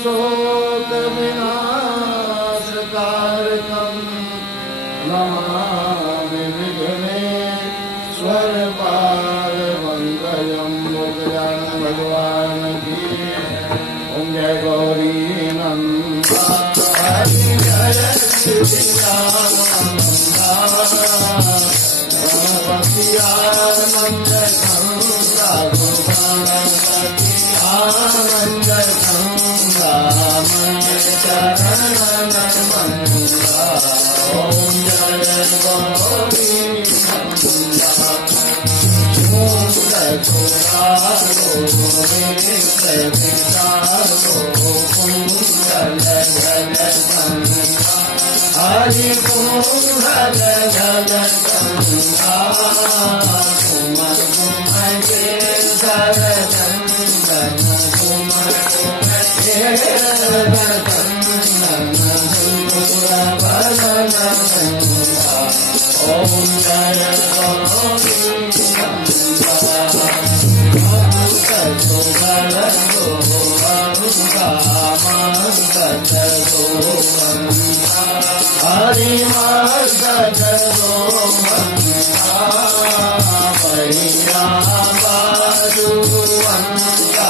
शोकविनाशकारकं नमामि विघ्नेश्वरपादपङ्कजं मुद्रां भगवान् की। ओम जय गौरी नंदा हरि जय गणपति आनंद गंगा गणपति आनंद गंगा मन चरण मंगा। ओम जय गौरी नंदा सुंदर सुरारो कुंडल जल गंगा हरि कुंडल जल गंगा कुमर कुमर के सर चंदन कुमर कुमर के चंदन बदन गंगा। ओम जय गौरी नंदा सुगल हरि मगध भैया बाजुवंता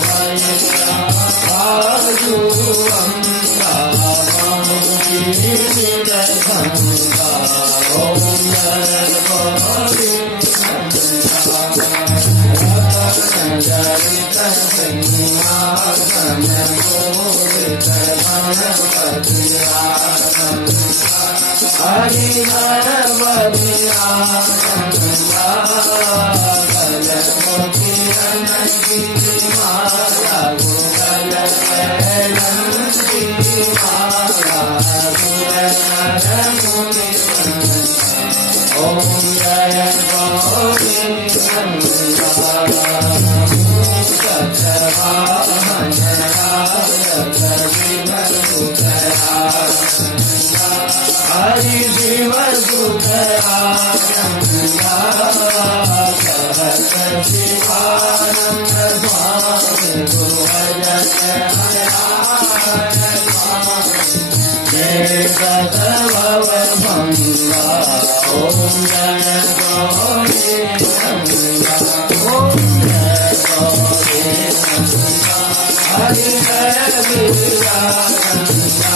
भैया बाजुवंता गंगा। ओम जय गौरी जरित सिंहासन मोहित गणपति हरि गणपति गणपति अनंती माला गुगल कैलंती माला गुगल मुनि। ओम जय गौरी नंदा हरि शिव शिवानंद स्वामी भंगा। ओम जय गौरी नंदा ओम जय गौरी नंदा हरि जय विद्यानंदा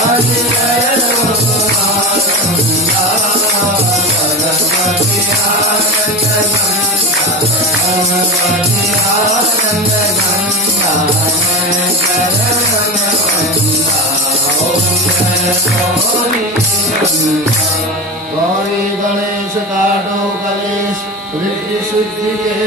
हरि जय गंगा गणपति आनंद गंगा गणपति आनंद गंगा गौरी गणेश काटो कलेश रिद्धि सिद्धि के